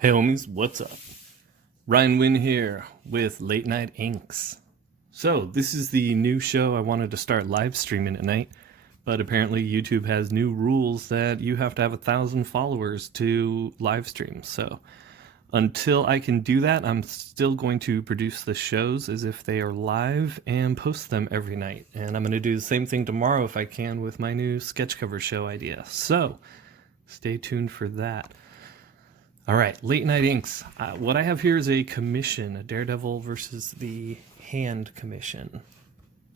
Hey homies, what's up? Ryan Wynn here with Late Night Inks. So, this is the new show I wanted to start live streaming at night, but apparently YouTube has new rules that you have to have 1,000 followers to live stream. So, until I can do that, I'm still going to produce the shows as if they are live and post them every night. And I'm going to do the same thing tomorrow if I can with my new sketch cover show idea. So, stay tuned for that. All right, Late Night Inks. What I have here is a commission, a Daredevil versus the Hand commission.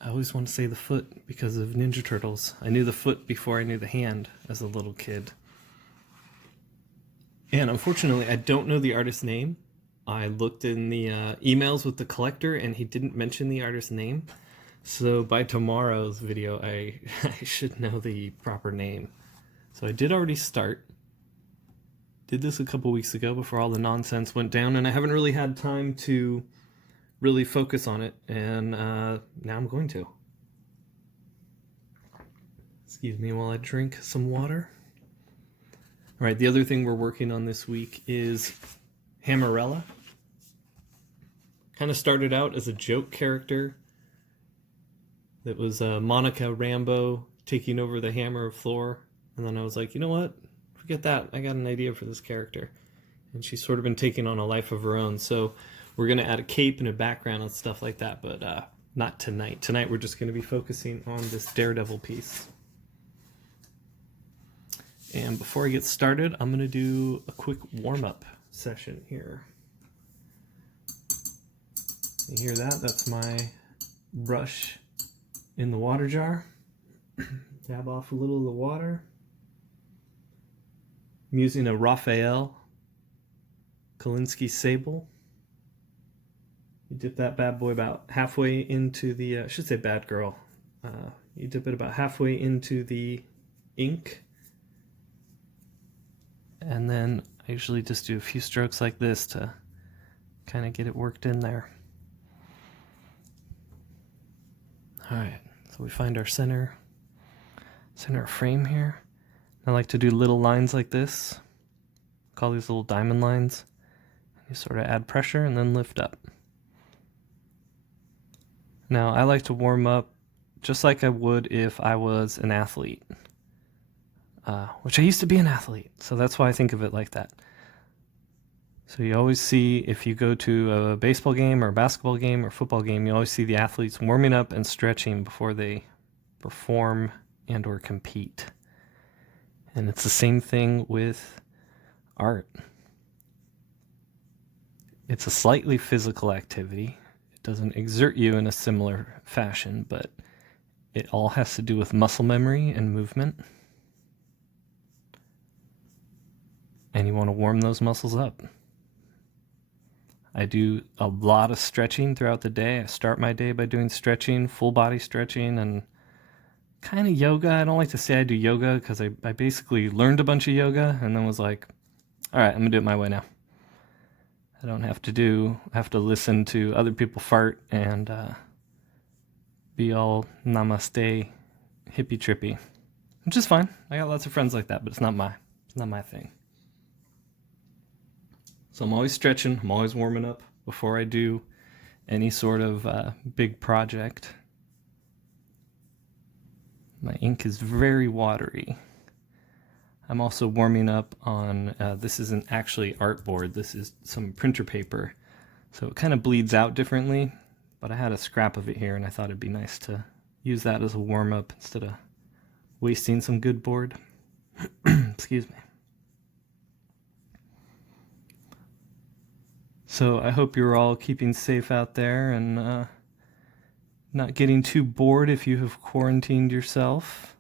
I always want to say the foot because of Ninja Turtles. I knew the foot before I knew the hand as a little kid. And unfortunately, I don't know the artist's name. I looked in the emails with the collector and he didn't mention the artist's name. So by tomorrow's video, I should know the proper name. So I did already start. Did this a couple weeks ago before all the nonsense went down, and I haven't really had time to really focus on it, and now I'm going to. Excuse me while I drink some water. All right, the other thing we're working on this week is Hammerella. Kind of started out as a joke character that was Monica Rambeau taking over the Hammer of Thor, and then I was like, you know what? Forget that. I got an idea for this character. And she's sort of been taking on a life of her own. So we're going to add a cape and a background and stuff like that, but not tonight. Tonight we're just going to be focusing on this Daredevil piece. And before I get started, I'm going to do a quick warm-up session here. You hear that? That's my brush in the water jar. Dab off a little of the water. I'm using a Raphael Kolinsky sable. You dip that bad boy about halfway into the, I should say bad girl. You dip it about halfway into the ink. And then I usually just do a few strokes like this to kind of get it worked in there. All right, so we find our center frame here. I like to do little lines like this, call these little diamond lines. You sort of add pressure and then lift up. Now I like to warm up just like I would if I was an athlete, which I used to be an athlete, so that's why I think of it like that. So you always see, if you go to a baseball game or a basketball game or football game, you always see the athletes warming up and stretching before they perform and or compete. And it's the same thing with art. It's a slightly physical activity. It doesn't exert you in a similar fashion, but it all has to do with muscle memory and movement. And you want to warm those muscles up. I do a lot of stretching throughout the day. I start my day by doing stretching, full body stretching, and kind of yoga. I don't like to say I do yoga because I basically learned a bunch of yoga and then was like, all right, I'm gonna do it my way now. I don't have to listen to other people fart and be all namaste hippie trippy, which is fine. I got lots of friends like that, but it's not my thing. So I'm always stretching, I'm always warming up before I do any sort of big project. My ink is very watery. I'm also warming up on, this isn't actually artboard, this is some printer paper. So it kind of bleeds out differently, but I had a scrap of it here and I thought it'd be nice to use that as a warm-up instead of wasting some good board. Excuse me. So I hope you're all keeping safe out there and not getting too bored if you have quarantined yourself.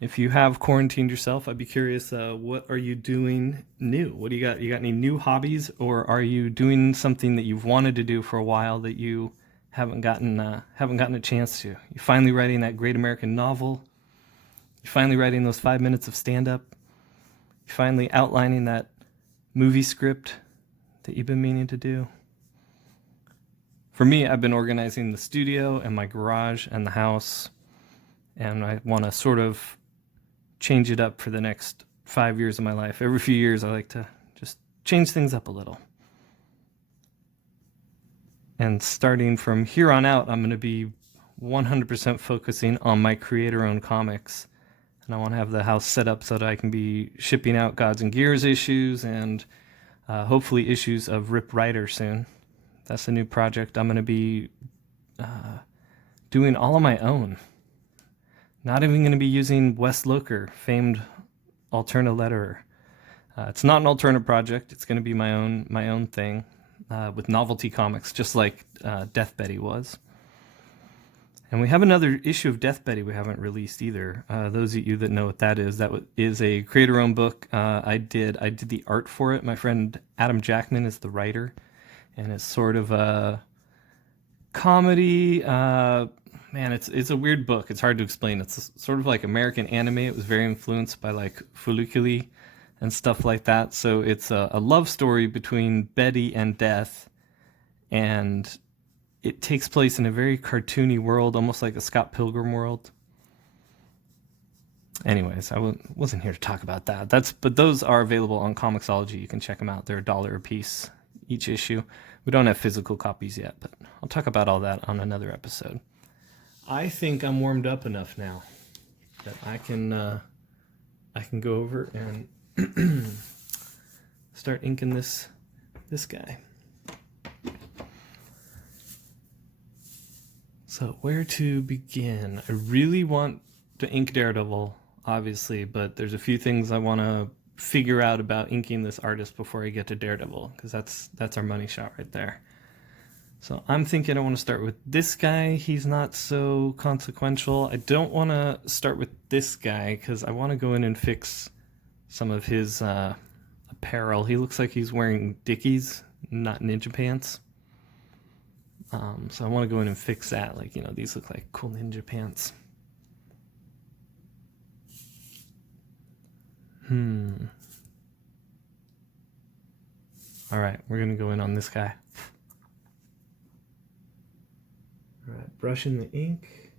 If you have quarantined yourself, I'd be curious, what are you doing new? What do you got? You got any new hobbies, or are you doing something that you've wanted to do for a while that you haven't gotten a chance to? You finally writing that great American novel? You finally writing those 5 minutes of stand-up? You finally outlining that movie script that you've been meaning to do? For me, I've been organizing the studio and my garage and the house, and I want to sort of change it up for the next 5 years of my life. Every few years, I like to just change things up a little. And starting from here on out, I'm going to be 100% focusing on my creator-owned comics. And I want to have the house set up so that I can be shipping out Gods and Gears issues and hopefully issues of Rip Rider soon. That's a new project I'm going to be doing all on my own. Not even going to be using Wes Loker, famed Alterna letterer. It's not an Alterna project. It's going to be my own thing with novelty comics, just like Death Betty was. And we have another issue of Death Betty we haven't released either. Those of you that know what that is a creator-owned book. I did the art for it. My friend Adam Jackman is the writer, and it's sort of a comedy. Man, it's a weird book. It's hard to explain. It's sort of like American anime. It was very influenced by like Fuliculi and stuff like that. So it's a love story between Betty and Death, and it takes place in a very cartoony world, almost like a Scott Pilgrim world. Anyways, I wasn't here to talk about that. But those are available on Comixology. You can check them out. They're $1 a piece each issue. We don't have physical copies yet, but I'll talk about all that on another episode. I think I'm warmed up enough now that I can go over and start inking this guy. So where to begin? I really want to ink Daredevil, obviously, but there's a few things I want to figure out about inking this artist before I get to Daredevil, because that's our money shot right there. So I'm thinking I want to start with this guy. He's not so consequential. I don't want to start with this guy because I want to go in and fix some of his apparel. He looks like he's wearing Dickies, not ninja pants. So I want to go in and fix that. Like, these look like cool ninja pants. All right, we're going to go in on this guy. All right, brushing the ink.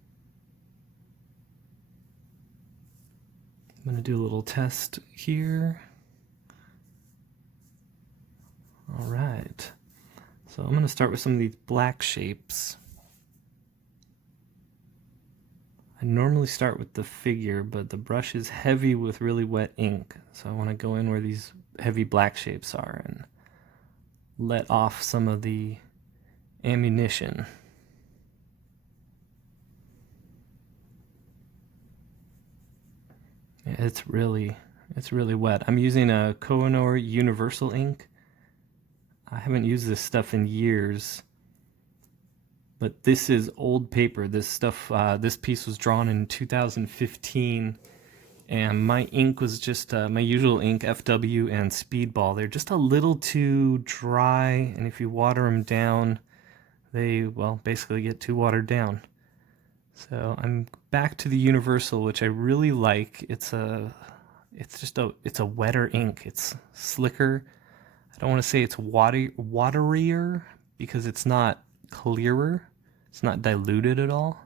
I'm going to do a little test here. All right. So I'm going to start with some of these black shapes. I normally start with the figure, but the brush is heavy with really wet ink. So I want to go in where these heavy black shapes are and let off some of the ammunition. Yeah, it's really wet. I'm using a Koh-i-Noor Universal ink. I haven't used this stuff in years, but this is old paper. This stuff, this piece was drawn in 2015, and my ink was just my usual ink, FW and Speedball. They're just a little too dry, and if you water them down, they, basically get too watered down. So I'm back to the Universal, which I really like. It's a wetter ink. It's slicker. I don't want to say it's waterier because it's not clearer. It's not diluted at all.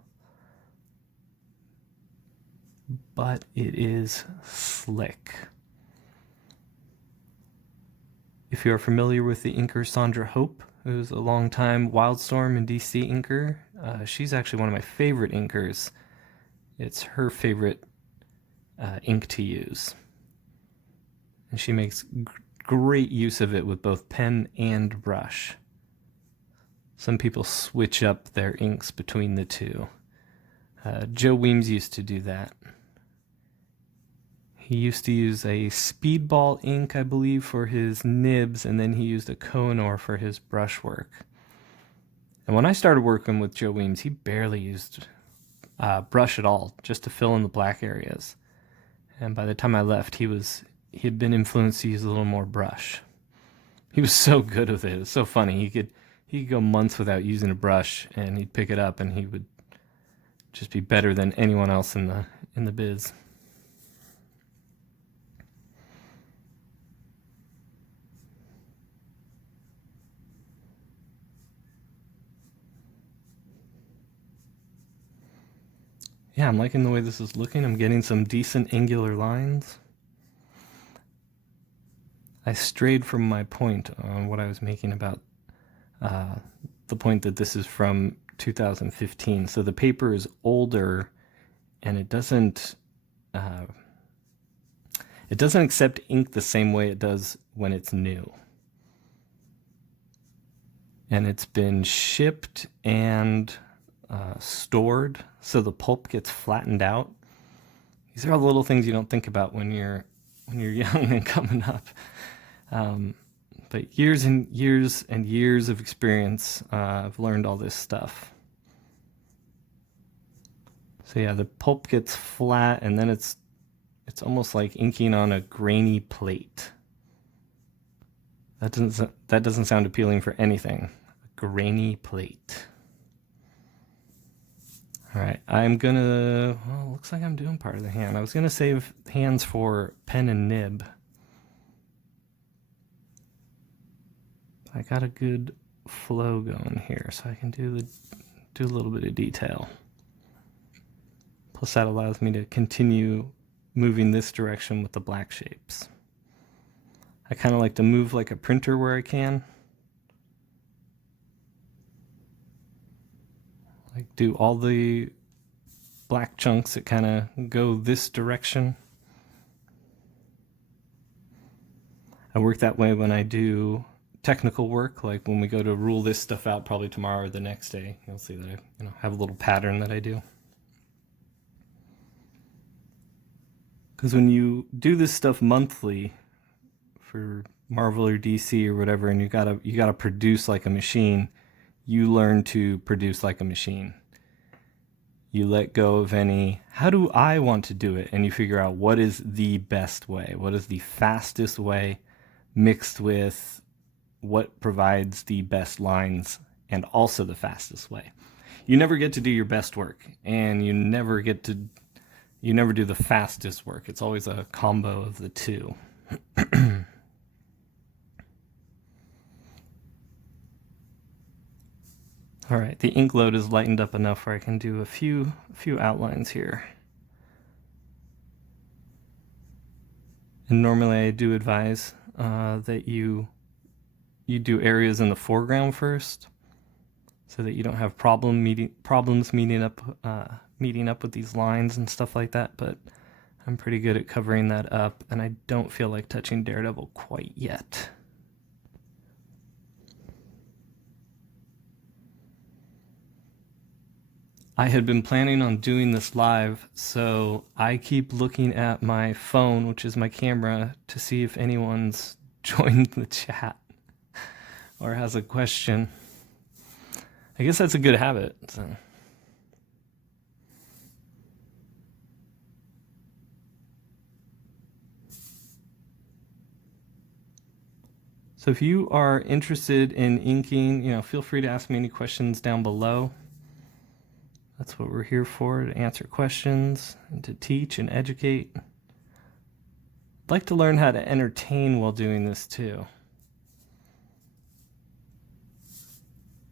But it is slick. If you're familiar with the inker Sandra Hope, who's a longtime Wildstorm and DC inker, she's actually one of my favorite inkers. It's her favorite ink to use. And she makes great use of it with both pen and brush. Some people switch up their inks between the two. Joe Weems used to do that. He used to use a Speedball ink, I believe, for his nibs, and then he used a Koh-i-Noor for his brushwork. And when I started working with Joe Weems, he barely used brush at all, just to fill in the black areas. And by the time I left, he had been influenced to use a little more brush. He was so good with it. It was so funny. He could go months without using a brush, and he'd pick it up, and he would just be better than anyone else in the biz. Yeah, I'm liking the way this is looking. I'm getting some decent angular lines. I strayed from my point on what I was making about the point that this is from 2015. So the paper is older, and it doesn't accept ink the same way it does when it's new. And it's been shipped and stored, so the pulp gets flattened out. These are all the little things you don't think about when you're young and coming up. But years and years and years of experience, I've learned all this stuff. So yeah, the pulp gets flat, and then it's almost like inking on a grainy plate. That doesn't sound appealing for anything. A grainy plate. All right, well, looks like I'm doing part of the hand. I was gonna save hands for pen and nib. I got a good flow going here, so I can do a little bit of detail. Plus that allows me to continue moving this direction with the black shapes. I kind of like to move like a printer where I can. Like do all the black chunks that kind of go this direction. I work that way when I do technical work, like when we go to rule this stuff out probably tomorrow or the next day. You'll see that I have a little pattern that I do. Because when you do this stuff monthly for Marvel or DC or whatever, and you gotta produce like a machine, you learn to produce like a machine. You let go of any, how do I want to do it? And you figure out what is the best way, what is the fastest way, mixed with what provides the best lines and also the fastest way. You never get to do your best work, and you never do the fastest work. It's always a combo of the two. All right, the ink load is lightened up enough where I can do a few outlines here. And normally I do advise that you do areas in the foreground first, so that you don't have problems meeting up with these lines and stuff like that. But I'm pretty good at covering that up, and I don't feel like touching Daredevil quite yet. I had been planning on doing this live, so I keep looking at my phone, which is my camera, to see if anyone's joined the chat or has a question. I guess that's a good habit. So if you are interested in inking, feel free to ask me any questions down below. That's what we're here for, to answer questions and to teach and educate. I'd like to learn how to entertain while doing this too.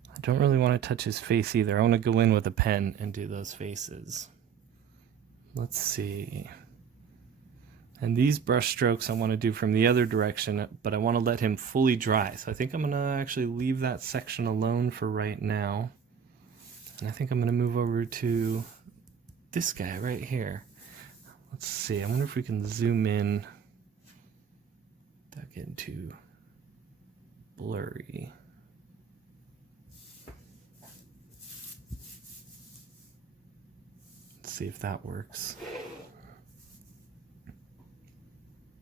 I don't really want to touch his face either. I want to go in with a pen and do those faces. Let's see. And these brush strokes I want to do from the other direction, but I want to let him fully dry. So I think I'm going to actually leave that section alone for right now. And I think I'm going to move over to this guy right here. Let's see. I wonder if we can zoom in without getting too blurry. Let's see if that works.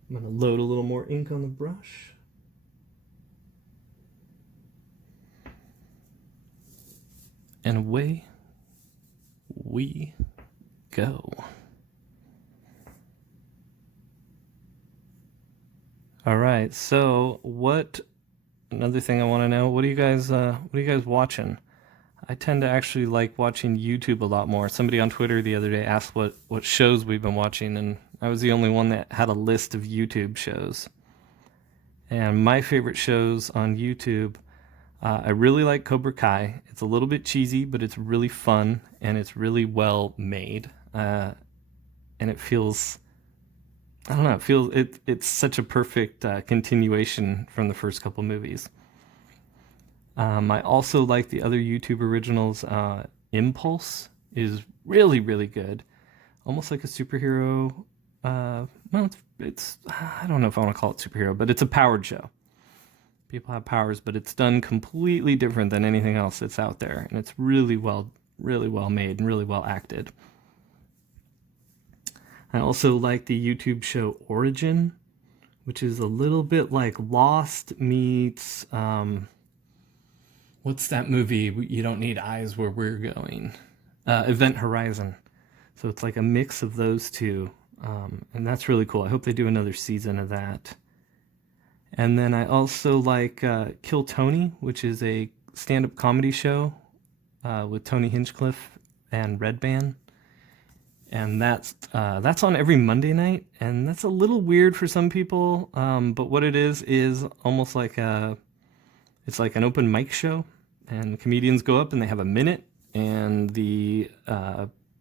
I'm going to load a little more ink on the brush. And away we go. All right, so another thing I want to know, what are you guys watching? I tend to actually like watching YouTube a lot more. Somebody on Twitter the other day asked what shows we've been watching, and I was the only one that had a list of YouTube shows. And my favorite shows on YouTube, I really like Cobra Kai. It's a little bit cheesy, but it's really fun, and it's really well made. And it feels I don't know. It's such a perfect continuation from the first couple movies. I also like the other YouTube originals. Impulse is really good, almost like a superhero. Well, it's I don't know if I want to call it superhero, but it's a powered show. People have powers, but it's done completely different than anything else that's out there, and it's really well made and really well acted. I also like the YouTube show Origin, which is a little bit like Lost meets what's that movie? You Don't Need Eyes Where We're Going. Event Horizon. So it's like a mix of those two, and that's really cool. I hope they do another season of that. And then I also like Kill Tony, which is a stand-up comedy show with Tony Hinchcliffe and Redban. And that's on every Monday night, and that's a little weird for some people. But what it is almost like it's like an open mic show, and comedians go up and they have a minute, and the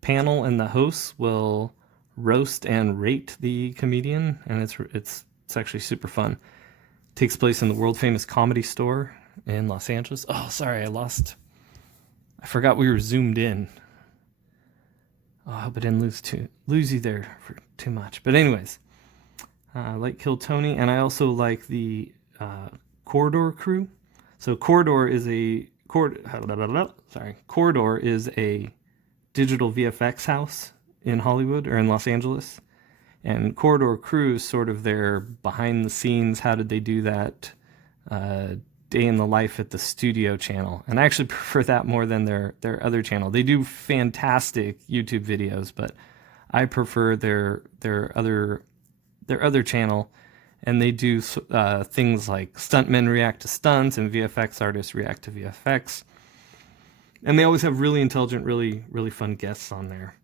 panel and the hosts will roast and rate the comedian, and it's actually super fun. It takes place in the world famous Comedy Store in Los Angeles. Oh, sorry, I forgot we were zoomed in. Oh, I hope I didn't lose you there for too much. But anyways, I like Kill Tony, and I also like the Corridor Crew. So Corridor is a digital VFX house in Hollywood or in Los Angeles, and Corridor Crew is sort of their behind the scenes. How did they do that? Day in the life at the studio channel, and I actually prefer that more than their other channel. They do fantastic YouTube videos, but I prefer their other channel, and they do things like stuntmen react to stunts and VFX artists react to VFX, and they always have really intelligent, really fun guests on there.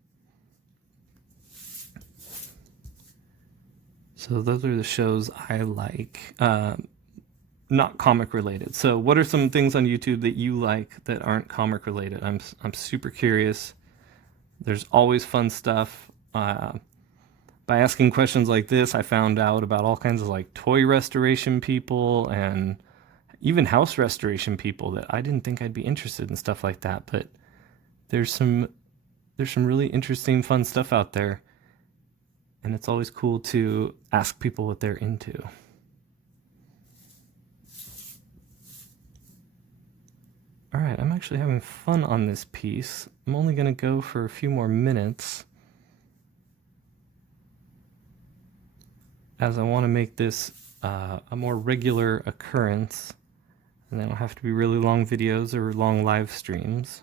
So those are the shows I like. Not comic related. So what are some things on YouTube that you like that aren't comic related? I'm super curious. There's always fun stuff. By asking questions like this, I found out about all kinds of like toy restoration people and even house restoration people that I didn't think I'd be interested in stuff like that. But there's some really interesting, fun stuff out there, and it's always cool to ask people what they're into. All right, I'm actually having fun on this piece. I'm only going to go for a few more minutes, as I want to make this a more regular occurrence, and they don't have to be really long videos or long live streams.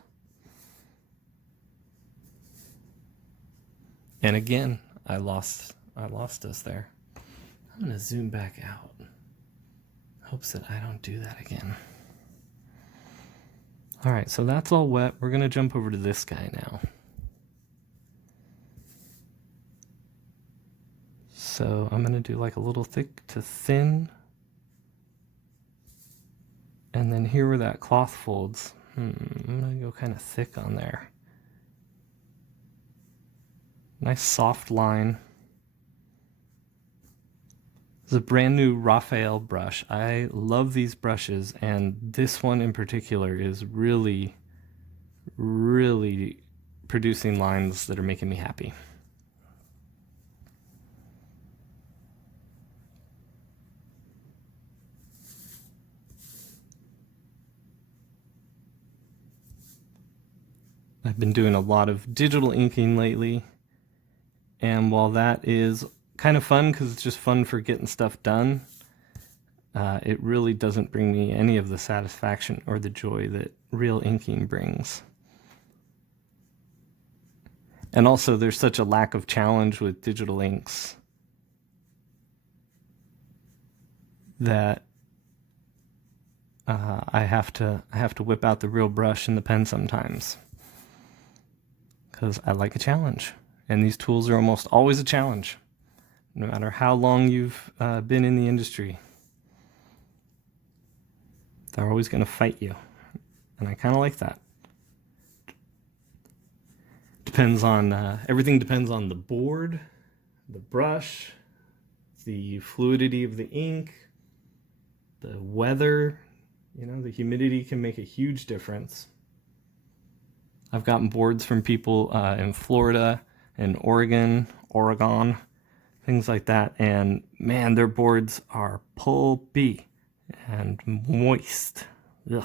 And again, I lost us there. I'm going to zoom back out. Hopes that I don't do that again. All right, so that's all wet. We're going to jump over to this guy now. So I'm going to do like a little thick to thin. And then here where that cloth folds, I'm going to go kind of thick on there. Nice soft line. This is a brand new Raphael brush. I love these brushes, and this one in particular is really producing lines that are making me happy. I've been doing a lot of digital inking lately, and while that is kind of fun because it's just fun for getting stuff done, it really doesn't bring me any of the satisfaction or the joy that real inking brings. And also there's such a lack of challenge with digital inks that I have to whip out the real brush and the pen sometimes, because I like a challenge, and these tools are almost always a challenge, no matter how long you've been in the industry. They're always going to fight you, and I kind of like that. Depends on everything depends on the board, the brush, the fluidity of the ink, the weather. You know, the humidity can make a huge difference. I've gotten boards from people in Florida and Oregon, things like that. And man, their boards are pulpy and moist. Ugh.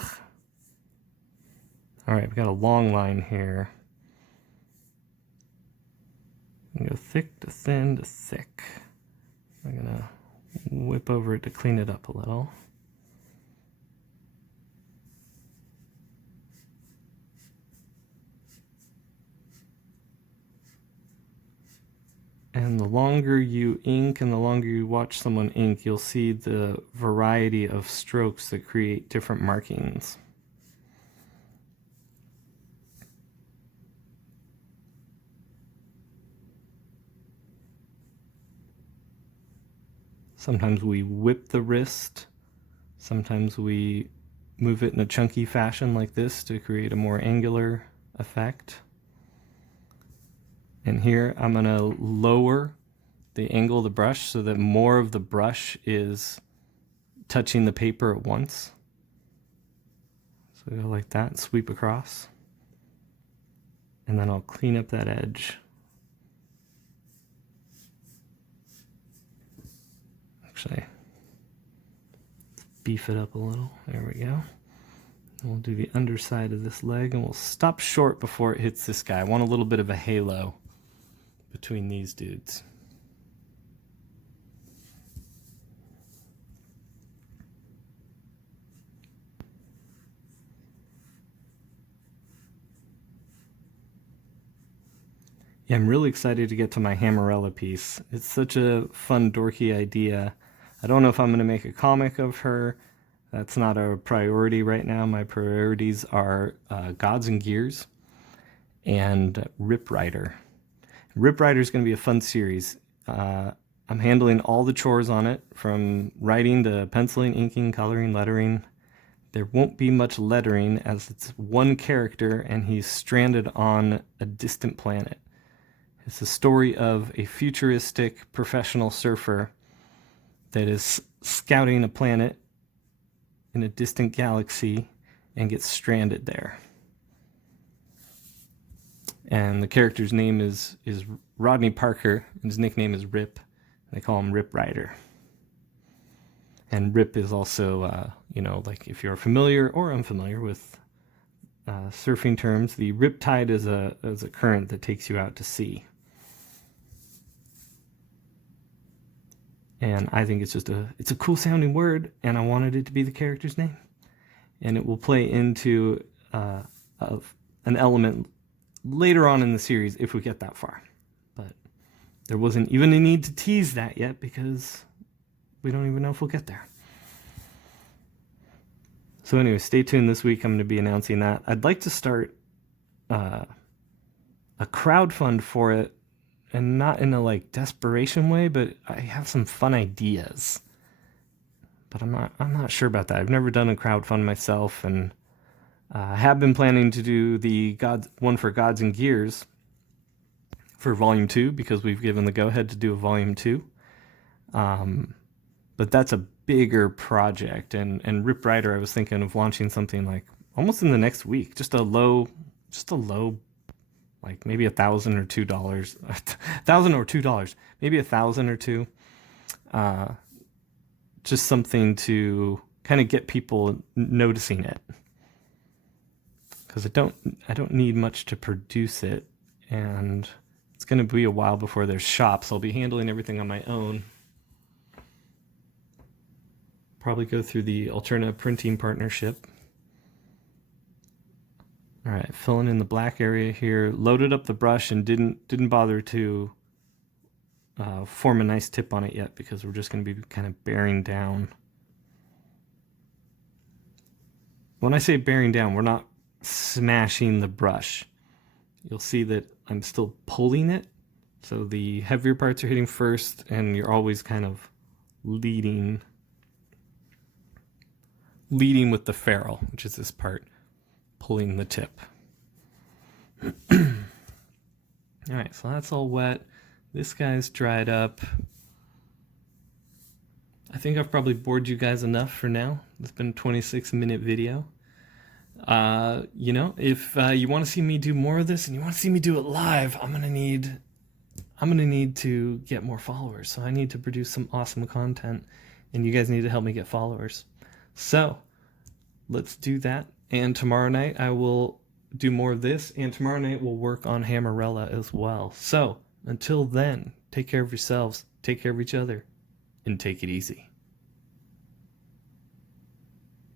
All right, we've got a long line here. I'm gonna go thick to thin to thick. I'm gonna whip over it to clean it up a little. And the longer you ink and the longer you watch someone ink, you'll see the variety of strokes that create different markings. Sometimes we whip the wrist. Sometimes we move it in a chunky fashion like this to create a more angular effect. And here I'm going to lower the angle of the brush so that more of the brush is touching the paper at once. So go like that, sweep across. And then I'll clean up that edge. Actually, let's beef it up a little. There we go. And we'll do the underside of this leg and we'll stop short before it hits this guy. I want a little bit of a halo between these dudes. Yeah, I'm really excited to get to my Hammerella piece. It's such a fun, dorky idea. I don't know if I'm going to make a comic of her. That's not a priority right now. My priorities are Gods and Gears and Rip Rider. Rip Rider is going to be a fun series. I'm handling all the chores on it, from writing to penciling, inking, coloring, lettering. There won't be much lettering as it's one character and he's stranded on a distant planet. It's the story of a futuristic professional surfer that is scouting a planet in a distant galaxy and gets stranded there. And the character's name is Rodney Parker, and his nickname is Rip. They call him Rip Rider. And Rip is also, you know, like if you're familiar or unfamiliar with surfing terms, the rip tide is a current that takes you out to sea. And I think it's just it's a cool sounding word, and I wanted it to be the character's name. And it will play into an element later on in the series if we get that far. But there wasn't even a need to tease that yet because we don't even know if we'll get there. So anyway, stay tuned. This week I'm going to be announcing that. I'd like to start a crowdfund for it, and not in a like desperation way, but I have some fun ideas. But I'm not sure about that. I've never done a crowdfund myself, and I have been planning to do the one for Gods and Gears for Volume 2 because we've given the go-ahead to do a Volume 2. But that's a bigger project, and Rip Rider, I was thinking of launching something like almost in the next week, just a low, like maybe $1,000 or $2, $1,000 or $2, maybe $1,000 or $2, just something to kind of get people noticing it, because I don't need much to produce it, and it's going to be a while before there's shops. I'll be handling everything on my own. Probably go through the Alterna Printing Partnership. All right, filling in the black area here. Loaded up the brush and didn't bother to form a nice tip on it yet because we're just going to be kind of bearing down. When I say bearing down, we're not smashing the brush. You'll see that I'm still pulling it. So the heavier parts are hitting first, and you're always kind of leading with the ferrule, which is this part, pulling the tip. All right, so that's all wet. This guy's dried up. I think I've probably bored you guys enough for now. It's been a 26-minute video. If you want to see me do more of this and you want to see me do it live, I'm gonna need to get more followers. So I need to produce some awesome content, and you guys need to help me get followers. So let's do that. And tomorrow night I will do more of this, and tomorrow night we'll work on Hammerella as well. So until then, take care of yourselves, take care of each other, and take it easy.